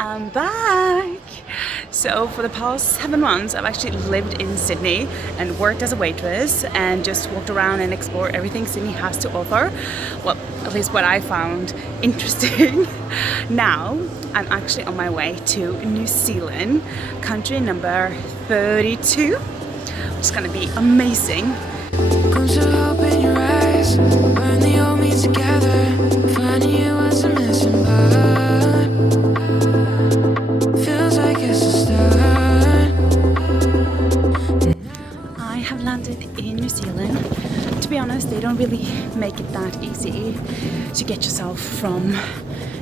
I'm back! So for the past 7 months I've actually lived in Sydney and worked as a waitress and just walked around and explored everything Sydney has to offer. Well, at least what I found interesting. Now I'm actually on my way to New Zealand, country number 32, which is gonna be amazing. Comes to hope in your eyes, burn the old me together, finding you was a missing part. Feels like it's a start. I have landed in New Zealand. To be honest, they don't really make it that easy to get yourself from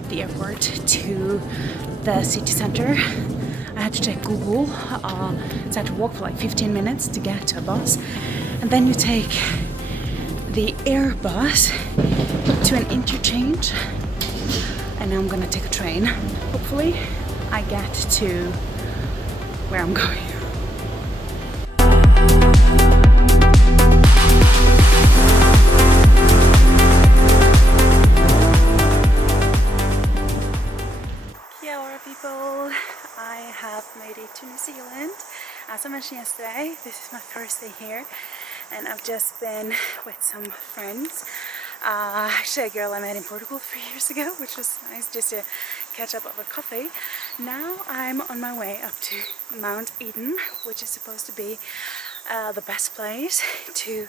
the airport to the city center. I had to check Google, so I had to walk for like 15 minutes to get to a bus. And then you take the air bus to an interchange, and now I'm gonna take a train. Hopefully I get to where I'm going. Kia ora people, I have made it to New Zealand. As I mentioned yesterday, this is my first day here. And I've just been with some friends. Actually a girl I met in Portugal 3 years ago, which was nice just to catch up over coffee. Now I'm on my way up to Mount Eden, which is supposed to be the best place to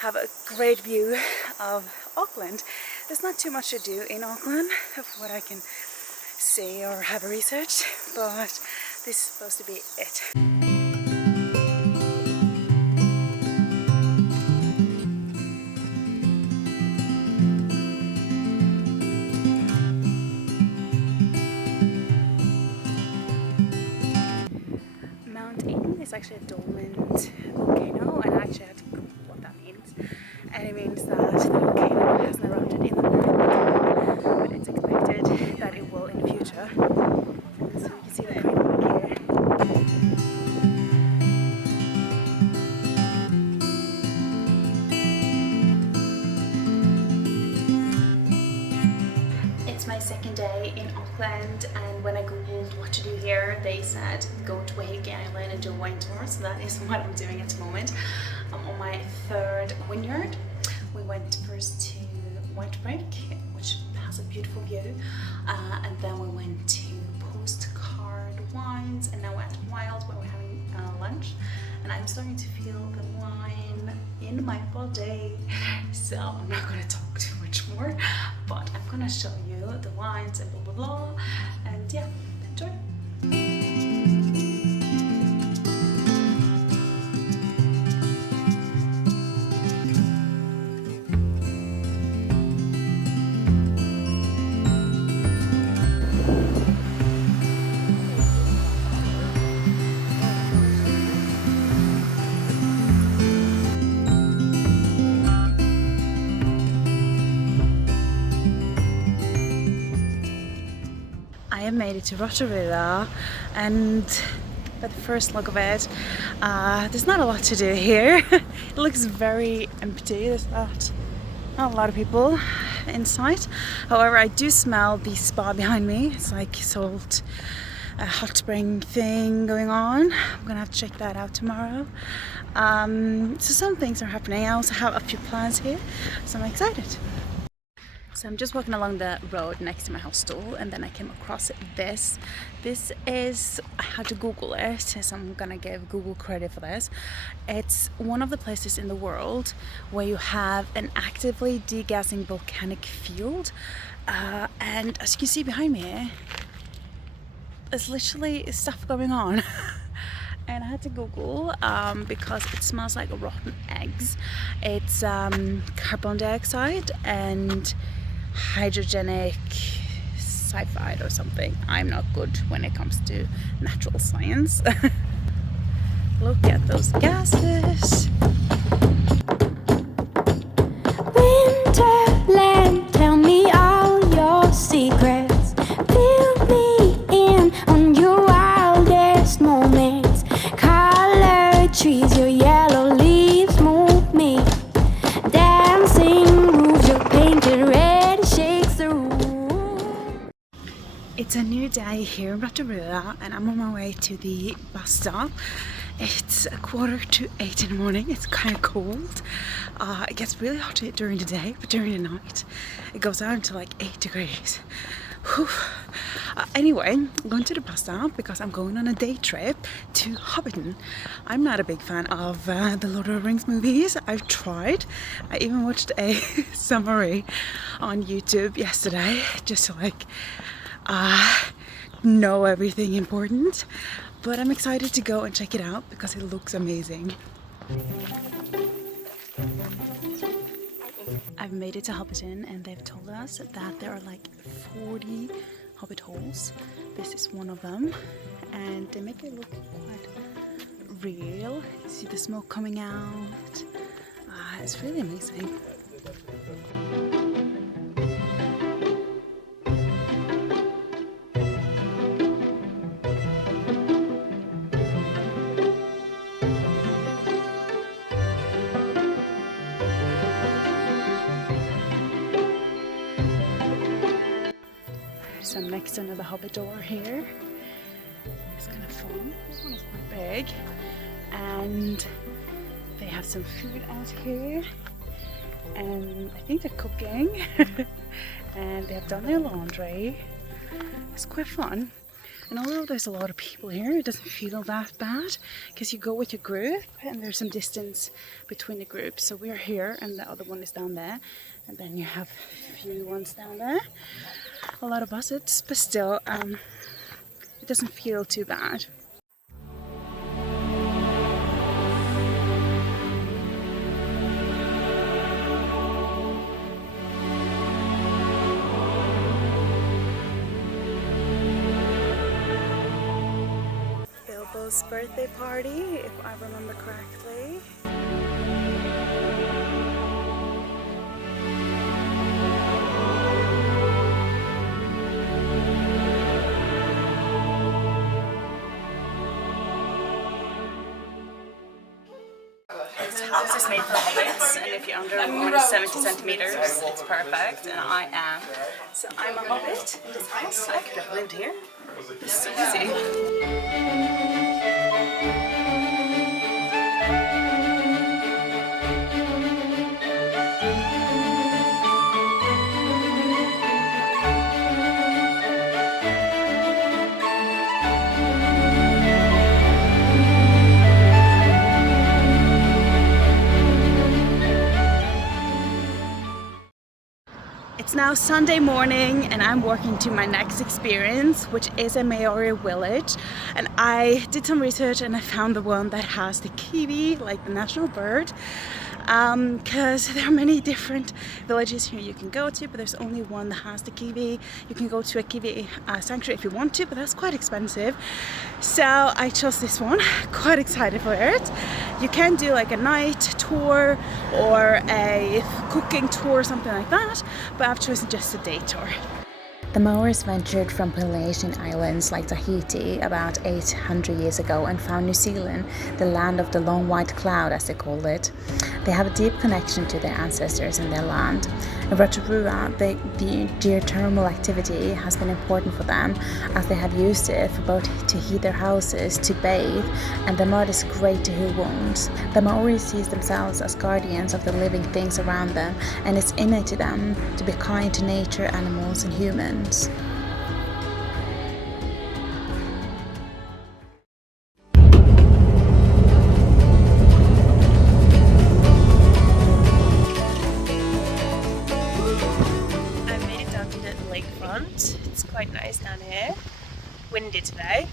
have a great view of Auckland. There's not too much to do in Auckland of what I can see or have researched, but this is supposed to be it. It's actually a dormant volcano, and I actually had to Google what that means. And it means that the volcano hasn't erupted in the ground, but it's expected that it will in the future. So you can see the crater back here. It's my second day in Auckland, and when I googled what to do here, they said go to Waiheke Island and do a wine tour, so that is what I'm doing at the moment. I'm on my third vineyard. We went first to Whitebreak, which has a beautiful view, and then we went to Postcard Wines, and now we're at Wild where we're having lunch, and I'm starting to feel the wine in my body, so I'm not going to talk too much more, but I'm going to show you the wines and blah blah blah, and yeah, enjoy. I have made it to Rotorua, and at the first look of it, there's not a lot to do here. It looks very empty. There's not a lot of people inside. However, I do smell the spa behind me. It's like salt, a hot spring thing going on. I'm gonna have to check that out tomorrow. So some things are happening. I also have a few plans here, so I'm excited. So I'm just walking along the road next to my hostel, and then I came across this. This is, I had to Google it, so I'm gonna give Google credit for this. It's one of the places in the world where you have an actively degassing volcanic field. And as you can see behind me, there's literally stuff going on. And I had to Google because it smells like rotten eggs. It's carbon dioxide and hydrogenic sulfide or something. I'm not good when it comes to natural science. Look at those gases. Winterland, tell me all your secrets. Fill me in on your wildest moments. Colored trees, your yellow leaves move me. Dancing roofs, your painted red shakes the room. It's a new day here in Rotorua, and I'm on my way to the bus stop. It's 7:45 in the morning. It's kind of cold. It gets really hot during the day, but during the night it goes down to like 8 degrees. Whew. Anyway, I'm going to the bus stop because I'm going on a day trip to Hobbiton. I'm not a big fan of the Lord of the Rings movies. I've tried. I even watched a summary on YouTube yesterday just to like know everything important. But I'm excited to go and check it out because it looks amazing. I've made it to Hobbiton and they've told us that there are like 40 hobbit holes. This is one of them and they make it look quite real. You see the smoke coming out. It's really amazing. So I'm next under the hobbit door here. It's kind of fun. This one is quite big. And they have some food out here. And I think they're cooking. And they have done their laundry. It's quite fun. And although there's a lot of people here, it doesn't feel that bad. Because you go with your group and there's some distance between the groups. So we're here and the other one is down there. And then you have a few ones down there. A lot of buses, but still, it doesn't feel too bad. Bilbo's birthday party, if I remember correctly. House is made for hobbits, and if you're under 70 centimeters, it's perfect, and I am. So I'm a hobbit in this house. I could have lived here. This is easy. It's now Sunday morning and I'm walking to my next experience, which is a Maori village. And I did some research and I found the one that has the kiwi, like the national bird. Because there are many different villages here you can go to, but there's only one that has the kiwi. You can go to a kiwi sanctuary if you want to, but that's quite expensive. So I chose this one, quite excited for it. You can do like a night tour or a cooking tour, something like that, but I've chosen just a day tour. The Maoris ventured from Polynesian islands like Tahiti about 800 years ago and found New Zealand, the land of the long white cloud as they called it. They have a deep connection to their ancestors and their land. In Rotorua, the geothermal activity has been important for them as they have used it for both to heat their houses, to bathe, and the mud is great to heal wounds. The Maori sees themselves as guardians of the living things around them, and it's innate to them to be kind to nature, animals and humans. It's quite nice down here, windy today.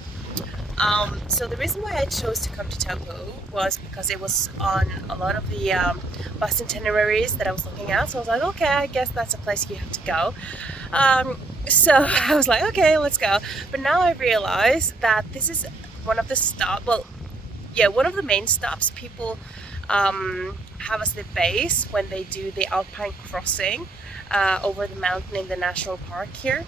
So the reason why I chose to come to Taupo was because it was on a lot of the bus itineraries that I was looking at. So I was like, okay, I guess that's a place you have to go. So I was like, okay, let's go. But now I realize that this is one of the one of the main stops people have as their base when they do the alpine crossing over the mountain in the national park here.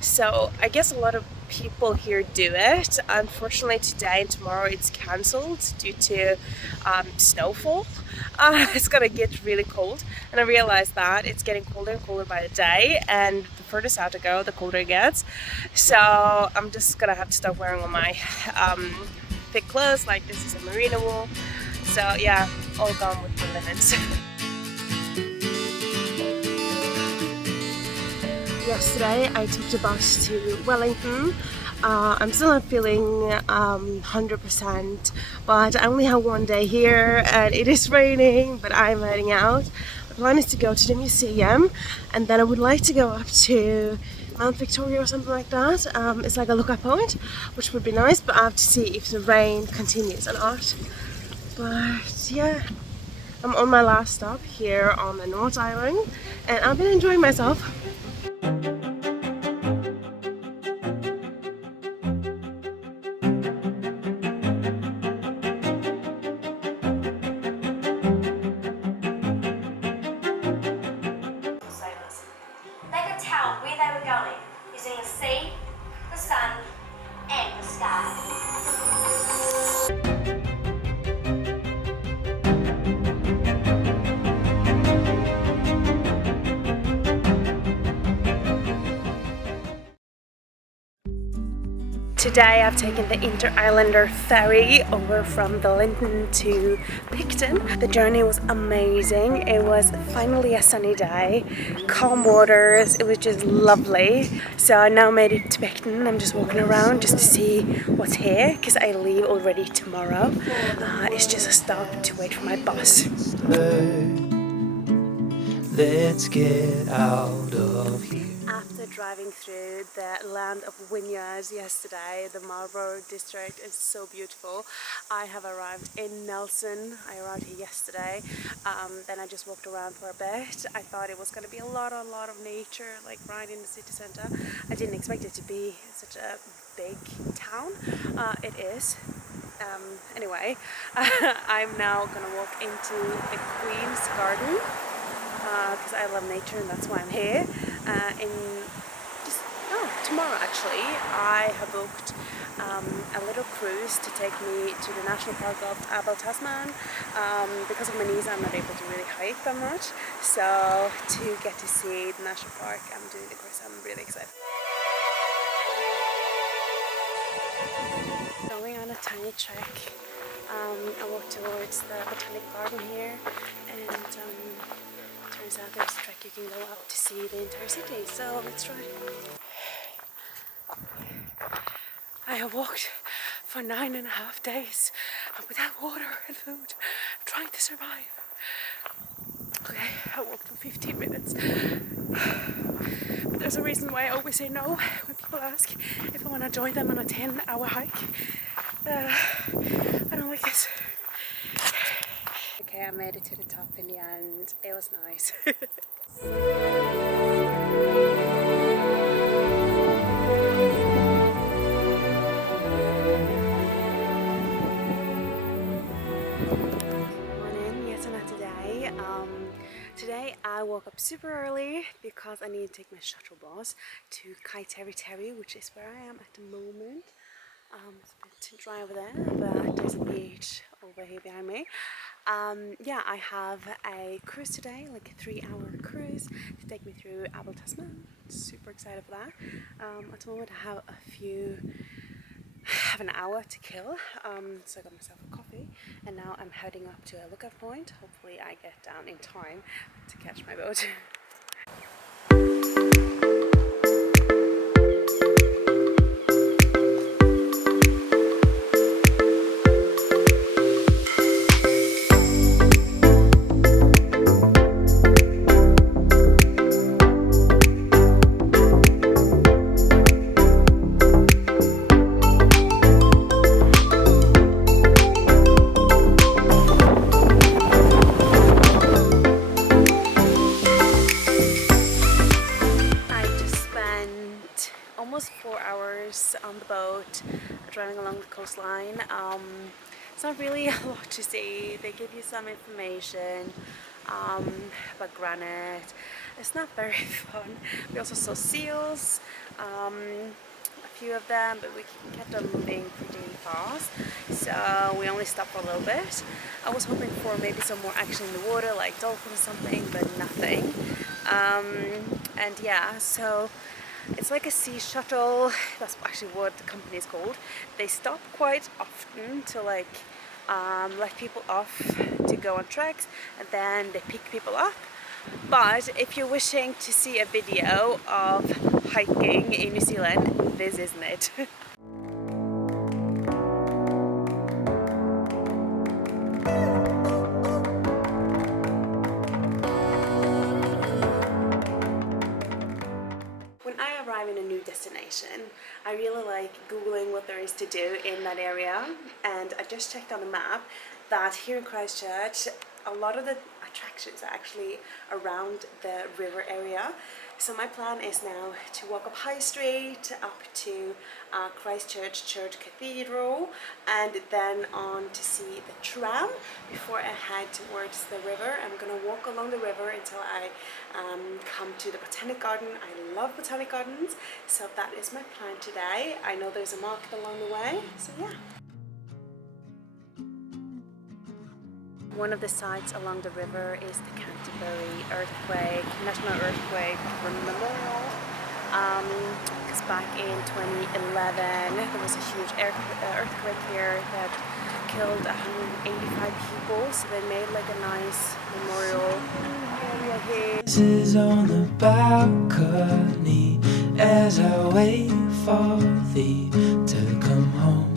So I guess a lot of people here do it. Unfortunately today and tomorrow it's cancelled due to snowfall. It's gonna get really cold, and I realized that it's getting colder and colder by the day, and the further south I go, the colder it gets. So I'm just gonna have to start wearing all my thick clothes. Like this is a merino wool. So yeah, all gone with the linens. Yesterday I took the bus to Wellington. I'm still not feeling 100%, but I only have one day here and it is raining, but I'm heading out. The plan is to go to the museum and then I would like to go up to Mount Victoria or something like that. It's like a lookout point, which would be nice, but I have to see if the rain continues or not. But yeah, I'm on my last stop here on the North Island and I've been enjoying myself. They could tell where they were going using the sea, the sun, and the sky. Today I've taken the Inter-Islander ferry over from Wellington to Picton. The journey was amazing. It was finally a sunny day, calm waters, it was just lovely. So I now made it to Picton. I'm just walking around just to see what's here because I leave already tomorrow. It's just a stop to wait for my bus. Let's get out of here. After driving through the land of vineyards yesterday, the Maori district is so beautiful. I have arrived in Nelson. I arrived here yesterday. Then I just walked around for a bit. I thought it was going to be a lot of nature, like right in the city centre. I didn't expect it to be such a big town. It is. Anyway, I'm now going to walk into the Queen's Garden because I love nature and that's why I'm here. Tomorrow actually I have booked a little cruise to take me to the national park of Abel, Tasman. Because of my knees I'm not able to really hike that much, so to get to see the national park I'm doing the cruise. I'm really excited. Going on a tiny trek. I walk towards the botanic garden here and turns out there's a trek you can go up to see the entire city, so let's try. I have walked for 9.5 days without water and food, trying to survive. Okay, I walked for 15 minutes. But there's a reason why I always say no when people ask if I want to join them on a 10-hour hike. I don't like this. Okay, I made it to the top in the end. It was nice. Morning, yet another day. Today I woke up super early because I need to take my shuttle bus to Ferry, which is where I am at the moment. It's a bit dry over there, but there's a beach over here behind me. Yeah, I have a cruise today, like a 3-hour cruise to take me through Abel, Tasman. Super excited for that. At the moment I have an hour to kill, so I got myself a coffee and now I'm heading up to a lookout point. Hopefully I get down in time to catch my boat. Almost 4 hours on the boat, driving along the coastline. It's not really a lot to see. They give you some information about granite. It's not very fun. We also saw seals, a few of them, but we kept on moving pretty fast, so we only stopped for a little bit. I was hoping for maybe some more action in the water, like dolphins or something, but nothing. And yeah, so it's like a sea shuttle. That's actually what the company is called. They stop quite often to like let people off to go on treks, and then they pick people up. But if you're wishing to see a video of hiking in New Zealand, this isn't it. When I arrive in a new destination, I really like Googling what there is to do in that area, and I just checked on the map that here in Christchurch a lot of the attractions are actually around the river area. So my plan is now to walk up High Street up to Christchurch Church Cathedral, and then on to see the tram before I head towards the river. I'm gonna walk along the river until I come to the Botanic Garden. I love Botanic Gardens, so that is my plan today. I know there's a market along the way, so yeah. One of the sites along the river is the Canterbury earthquake, National Earthquake Memorial. Because back in 2011 there was a huge earthquake here that killed 185 people, so they made like a nice memorial area here. This is on the balcony as I wait for thee to come home.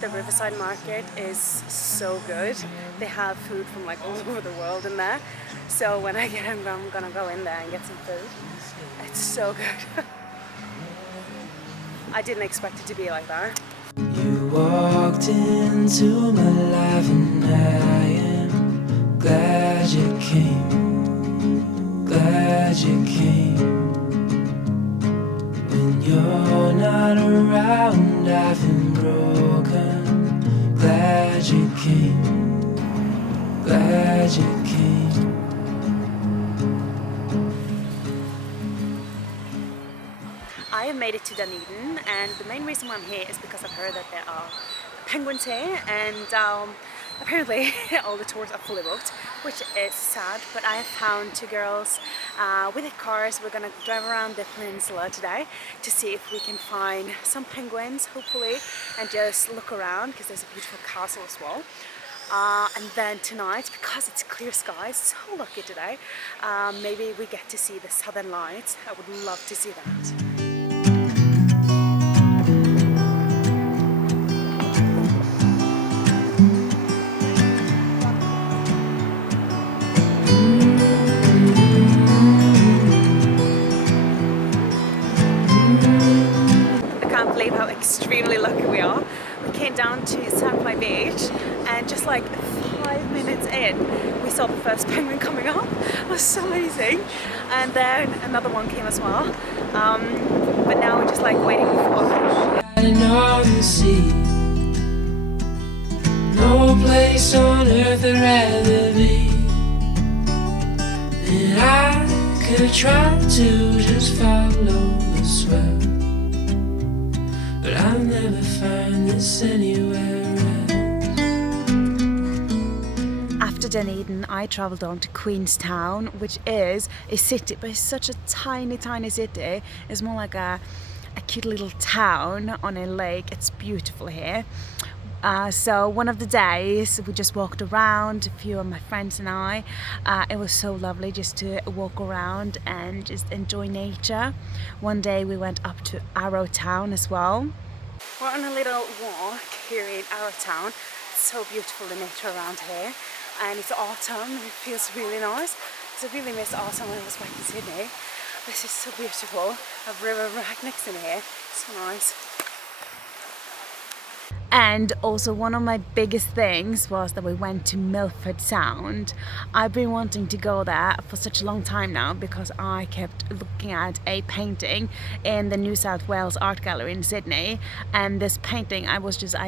The Riverside Market is so good. They have food from like all over the world in there. So when I get home, I'm gonna go in there and get some food. It's so good. I didn't expect it to be like that. You walked into my life and I am glad you came, glad you came. When you're not around, I've been broken. Glad you came, glad you came. I have made it to Dunedin, and the main reason why I'm here is because I've heard that there are penguins here, and apparently all the tours are fully booked, which is sad, but I have found two girls with their cars. We're gonna drive around the peninsula today to see if we can find some penguins, hopefully, and just look around because there's a beautiful castle as well. And then tonight, because it's clear skies, so lucky today, maybe we get to see the southern lights. I would love to see that. Extremely lucky we are. We came down to Sandfly Beach, and just like 5 minutes in we saw the first penguin coming up. It was so amazing, and then another one came as well, but now we're just like waiting for Northern Sea. No place on earth I'd rather be. And I could try to just follow the swell, but I'll never find this anywhere else. After Dunedin, I travelled on to Queenstown, which is a city, but it's such a tiny, tiny city. It's more like a cute little town on a lake. It's beautiful here. So one of the days we just walked around, a few of my friends and I. It was so lovely just to walk around and just enjoy nature. One day we went up to Arrowtown as well. We're on a little walk here in Arrowtown. It's so beautiful, the nature around here, and it's autumn and it feels really nice. So I really missed autumn when I was back in Sydney. This is so beautiful. A river right next to me here. So nice. And also one of my biggest things was that we went to Milford Sound. I've been wanting to go there for such a long time now because I kept looking at a painting in the New South Wales Art Gallery in Sydney, and this painting I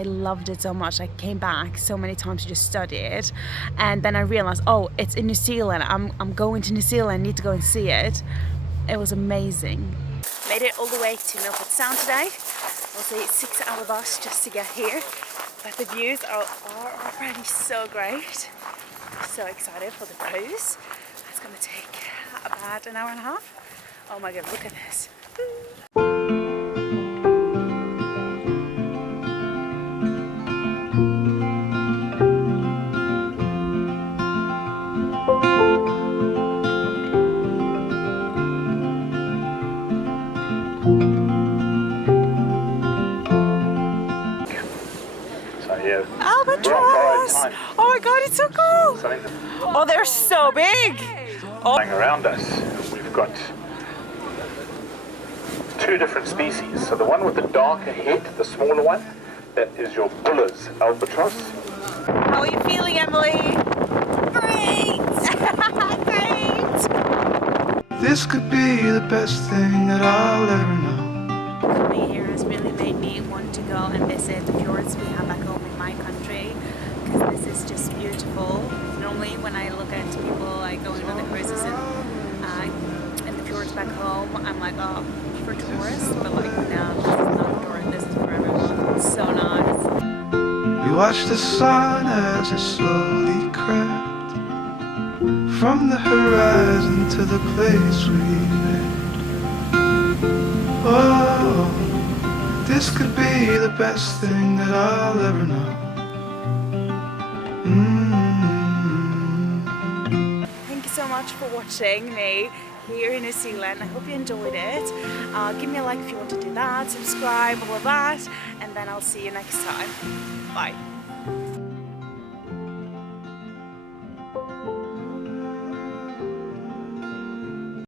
loved it so much. I came back so many times to just study it, and then I realized, oh, it's in New Zealand. I'm going to New Zealand, I need to go and see it. It was amazing. Made it all the way to Milford Sound today. It was a 6-hour bus just to get here, but the views are already so great. so excited for the cruise. It's gonna take about an hour and a half. Oh my god, look at this. Albatross! Oh my god, it's so cool! Oh, they're so big! Oh. Around us, we've got two different species. So the one with the darker head, the smaller one, that is your Buller's albatross. How are you feeling, Emily? Great! Great! This could be the best thing that I'll ever know. Coming here has really made me want to go and visit the fjords we have back home in my country, because this is just beautiful. Normally when I look at people like going on the cruises and the fjords back home, I'm like, oh, for tourists, but like no, this is not for tourists, this is for everyone. It's so nice. We watch the sun as it slowly crept from the horizon to the place we made. Oh, this could be the best thing that I'll ever know. Thank you so much for watching me here in New Zealand. I hope you enjoyed it. Give me a like if you want to do that, subscribe, all of that, and then I'll see you next time. Bye.